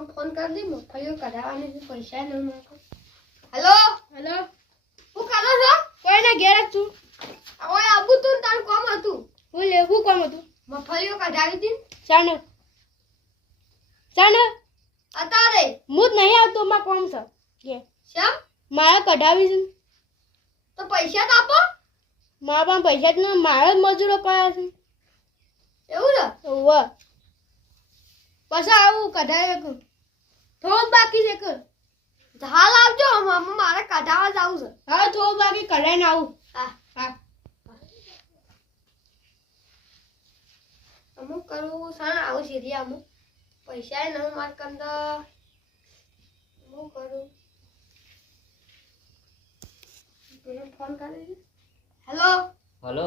કામ ફોન કરી દી મફળીઓ કઢાવવાની છે પૈસા ન માકો હેલો હેલો હું કરો છો કોઈ ના ઘેર છું ઓય આબુ તું તારું કામ હતું હું લેવું કામ હતું મફળીઓ કઢાવી દી ચાને અતારે હું નહીં આવતો માં કોમ છે કે શેમ મારા કઢાવી છે તો પૈસા તો આપો મારા પણ પૈસા જ ન મારા મજૂરો પાયા છે એવું ને ઓવા પછી આવું કઢાવે કર થોડું બાકી છે કર હાલ આવજો મારે કઢાવા જાવું છે હા થોડું બાકી કઢાઈને આવું હા હા અમુક કરું સાણ આવું સીધી અમુક પૈસા ન માર કંદા હું કરું પેલો ફોન કરી હેલો હેલો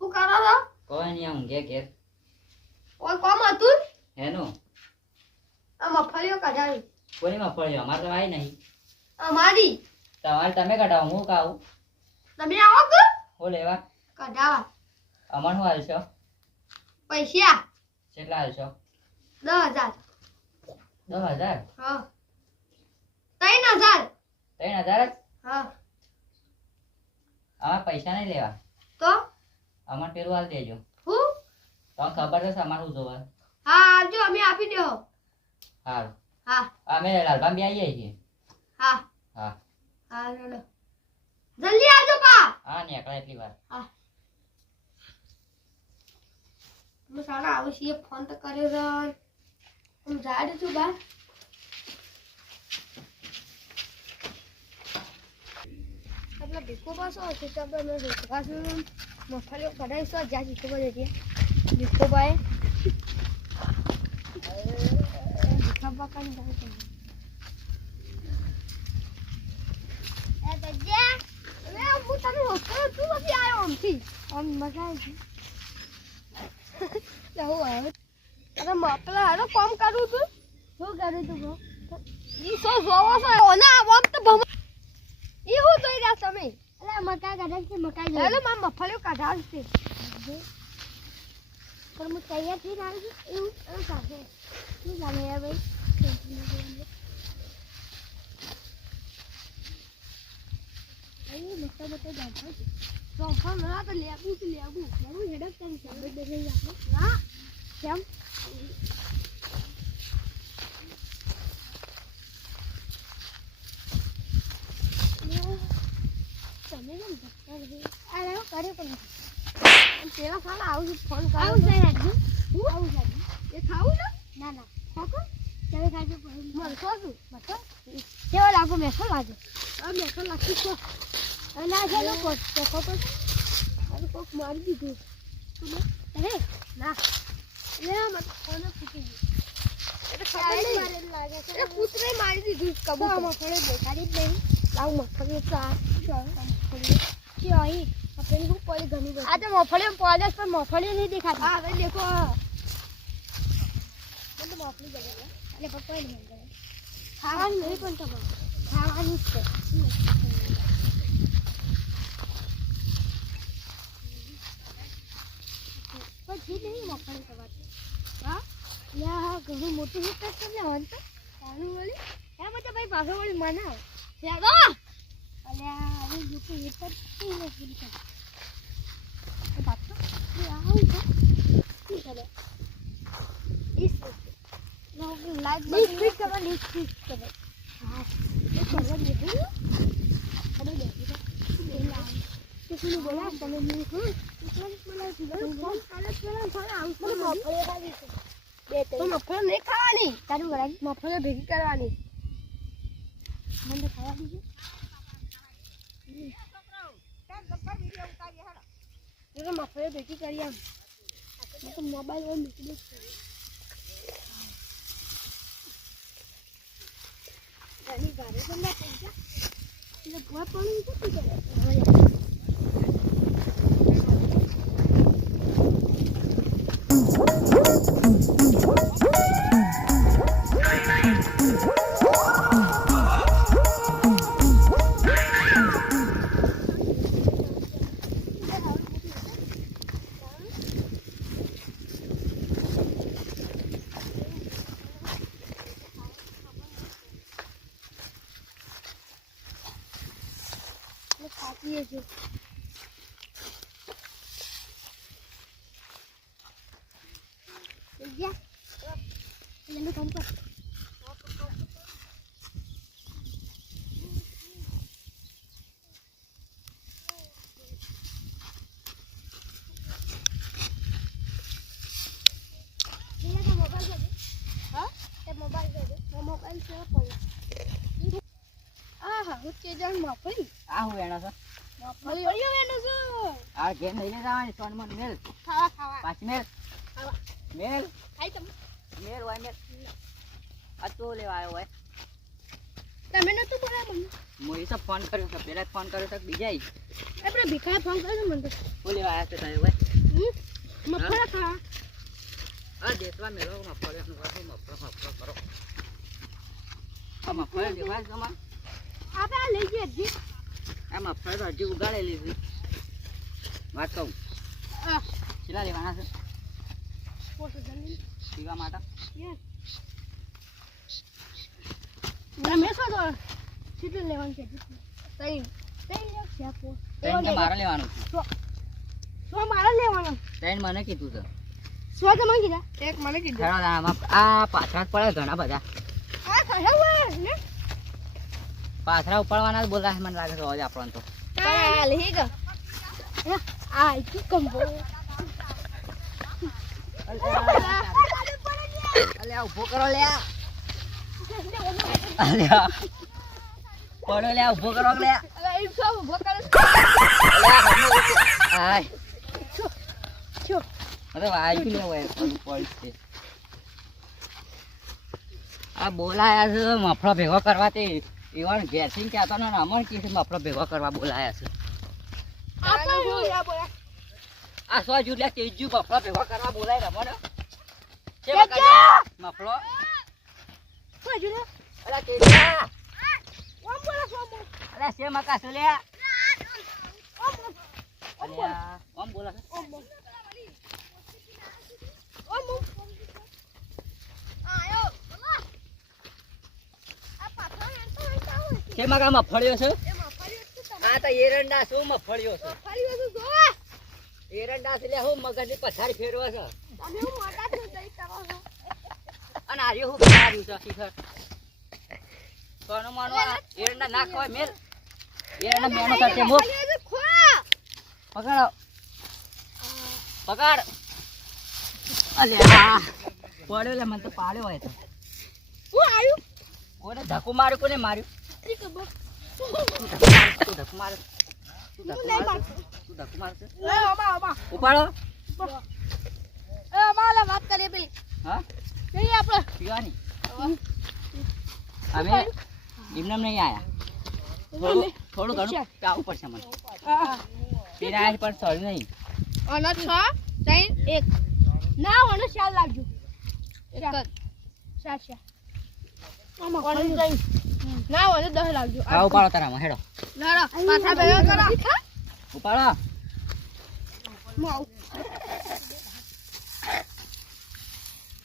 શું કરો છો કોઈ નહીં આમ ઘેર ઓય કોમ હતું હેનું આ મફળીઓ કઢાવી કોઈ મફળીઓ અમારે તો આવી નહીં અમારી તમારે તમે કઢાવો હું કાવું તમે આવો કે હો લેવા કઢાવા અમાર શું હાલશો પૈસા કેટલા હાલશો 10,000 10,000 હા 3,000 3,000 જ હા અમારે પૈસા નહીં લેવા તો અમારે પેલું હાલ દેજો હું તમને ખબર છે અમારે શું જોવા હા આવજો અમે આપી દેહો સારું હા અમે લાલબામ બી આવીએ છીએ હા હા હા ચલો જલ્દી આવજો પા હા નીકળે એટલી વાર હા હું સારા આવું છીએ ફોન તો કર્યો છે હું જાય છું બા એટલે ભીખો પાસો છે તો આપણે રોકવા છું મફળીઓ કઢાવીશું જ્યાં ભીખો પર જઈએ ભીખો ભાઈ ભીખા બાકાની જાય છે હું તને હોસ્ટેલ તું નથી આવ્યો આમથી આમ મજા આવી ગઈ હું અરે માપલા હારો કામ કરું તું શું કરું તું ઈ સો જોવો છો ઓને આમ તો ભમ ઈ હું જોઈ રહ્યા તમે અરે મકા કાઢા છે મકા જો એટલે માં મફળીઓ કાઢાવ છે પણ હું તૈયાર થઈ આવી છું એવું કાઢે શું જાણે યાર ભાઈ અરે મસ્ત મસ્ત ગાઢા છે તો ફોન ના તો લેવું હેડક કરી સાબે દે આપણે હા કેમ તમે કેમ ધક્કા રહી અરે કરે પણ પેલા સાલા આવું ફોન કરો આવું જાય રાખજો હું આવું જાય એ ખાવું ને ના ના ખોકો તમે ખાજો મરસો છું મરસો કેવા લાગો મેસો લાગે આ મેસો લાગી છો અને આ ચાલો ખોકો અરે કોક મારી દીધું અરે ના લે મત કોને ફૂટી ગયું એટલે ખબર નહીં મારે લાગે છે એ કૂતરે મારી દીધું કબૂતરમાં ફળે દેખાડી જ નહીં લાવ મફળી તો આ મફળી કે અહીં આપણે હું પડી ઘણી બધી આ તો મફળી પડે પણ મફળી નહીં દેખાતી હા હવે દેખો મને મફળી ગઈ એટલે પકડી નહીં ગઈ ખાવાની નહીં પણ તમારે ખાવાની જ છે પછી નહીં મફળી કરવાથી હા યા ઘણું મોટું હિટ કરશે ને હન તો સારું વળી એમ તો ભાઈ પાછો વળી મનાવ ચાલો અલ્યા હવે મોટું હિટ કરતી નથી તો બાપા એ આવું છે શું કરે ઇસ નો લાઈટ બંધ ફિટ કરવાની ફિટ કરે હા એ કરવા દેખું અરે દેખી તો એ લાવ किसी बोला તમે મને કોણ બોલાવી દીધું ફોન કાલે પેલા ફોન આવતો મફળી ખાવી છે બે તો મફળી નહીં ખાવાની તારું વરાગ મફળી ભેગી કરવાની મને ખાવા દીધું તો મફળી ભેગી કરી આમ તો મોબાઈલ ઓન મૂકી દે ગાડી ગારે તો ના પૈસા એટલે ભૂવા પડી છે શું કરે ये जो ya ini kamu kan ini ada mobile jadi hah ada mobile jadi mobile siapa ya ah hukke jan mobile આ હું વેણો છો mobile yo એનો જો આ ગેમ લઈને જવાની સોન મન મેલ ખાવા ખાવા પાછ મેલ ખાવા મેલ ખાઈ તમે મેલ હોય મેલ આ તો લેવા આવ્યો હોય તમે નતું બોલા મને હું એ સબ ફોન કર્યો છે પેલા ફોન કર્યો તો બીજા આપણે ભીખા ફોન કર્યો મને તો હું લેવા આવ્યા છે તારે હોય મફળા ખાવા આ દેશવા મેલો મફળે મફળો કરો આ મફળે દેવાય તમારે આપણે આ લઈ જઈએ જી આ મફળે તો હજી ઉગાડેલી છે વાત કહું કેટલા લેવાના છે પોતે જમીન પીવા માટે યસ તમે શું તો કેટલું લેવાનું છે તઈ તઈ લે છે આપો ત્રણ તો મારે લેવાનું છે સો મારા લેવાનો ત્રણ મને કીધું છે સો તમે કીધા એક મને કીધું ખરા આમાં આ પાછળ પડે ઘણા બધા આ ખાયા હોય ને પાછળ ઉપાડવાના જ બોલા મને લાગે છે આજે આપણને તો આ લે ગા આ ઈ કંબો અલે ઉભો કરો લે અલે પડો લે ઉભો કરો લે અરે ઈ સબ ભોકર આય છો અરે વાઈ લે હોય પડી આ બોલાયા છે મફળો ભેગો કરવા તે ઈવન ઘેરથી કહેતો ને અમણ કી મફળો ભેગો કરવા બોલાયા છે આપણે જોયા બોલા આ સો જુલે તેજુ મફળો ભેગો કરવા બોલાય રમણ છે મફળો કોઈ જોને અલા તેજા ઓમ બોલા સો બોલ અલા સે મકાસો લે ઓમ અલ્યા ઓમ બોલા ઓમ બોલ ઓમ આયો બોલા આ પાછો એંતો હંતા હોય છે મકા મફળ્યો છે એમાં ફર્યો છે તમે આ તો એરંડા શું મફળ્યો છે ફર્યો છે જો એરંડા છે લે હું મગજની પથારી ફેરવો છે તમે હું મોટા છો દઈ કરો છો અને આર્યો હું બિચાર્યું છે શિખર સોનું માનું આ એરંડા ના ખવાય મેલ એરંડા મેનો કરતે મો પકડો પકડ અલ્યા પડ્યો લે મને તો પાડ્યો હોય તો હું આયું કોને ધક્કો માર્યો કોને માર્યું ઈ ખબર તું ધક્કો માર તું હું ધક્કો નહીં માર મારતો તું ધક્કો મારશે લે ઓબા ઓબા ઉપાડો એ અમારે વાત કરીએ પેલી હા નહીં આપણે પીવાની અમે એમને નહીં આયા થોડું ઘણું આવું પડશે મને પેલા આજ પણ સર નહીં અને 6 3 1 ના મને 4 લાગજો એક જ 4 આમાં ના મને 10 લાગજો આ ઉપાડો તારામાં હેડો લાડો પાછા ભેગા કરો ઉપાડો માઉ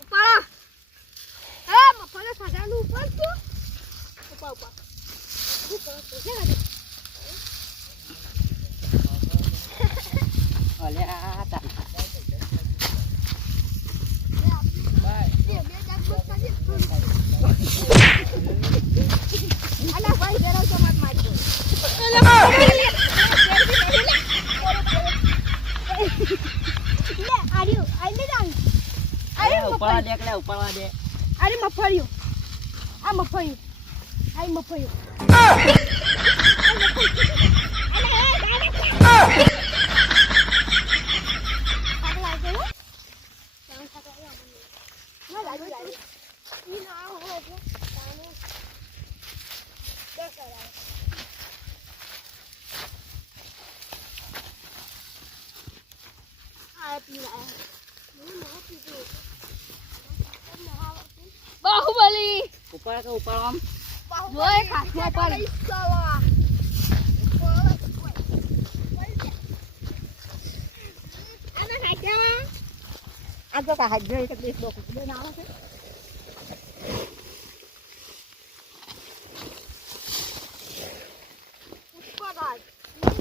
ઉપાડો એ મફળે સગાનું ઉપર તું ઉપા ઉપા અલ્યા તા અલા ભાઈ ઘરે તો મત મારજો લે આર્યો આઈને જાન ઉપાડવા દે એટલે ઉપાડવા દે અરે મફળ્યો આ મફળ્યો આઈ મફળ્યો બાહુબલી ઉપાડ કે ઉપાડવા જોય કાઠમાં પડી આ તો કા હાથ જોઈ તકલીફ લોકો ના આવે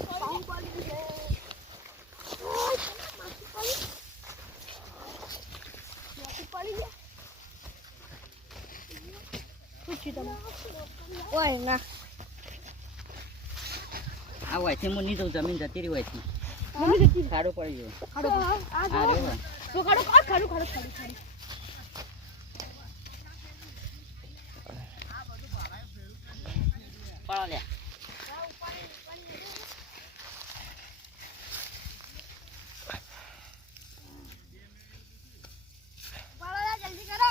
ઉપર તમે ઓય ના આ હોય છે મુની તો જમીન જતી રહી હોય છે મમ્મી જતી ખાડો પડી ગયો ખાડો આ આ જો રહ્યો તો ખાડો ખાડો પડો લે જલ્દી કરો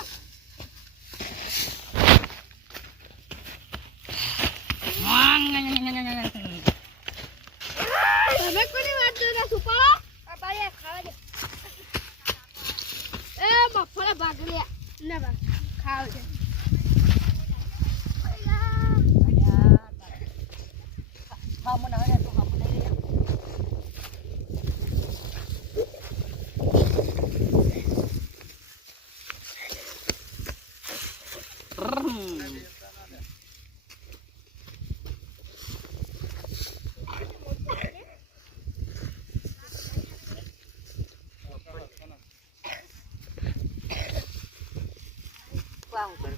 તમે કોની વાત જોઈ રહ્યા સુપાળો આ ભાઈ ખાવા દે એ મફળે ભાગ લે ના ભાગ ખાવ છે હા મને હવે તો હા મને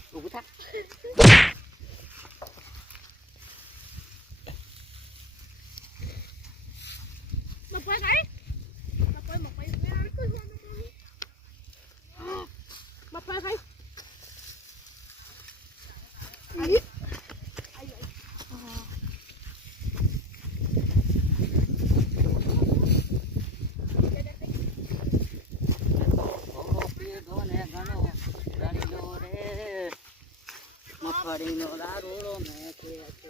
ઊભું થા મફળ ખાઈ મફળ મે આવી તો મફળ ખાઈ આઈ મફળીનો લાડુડો મેં કે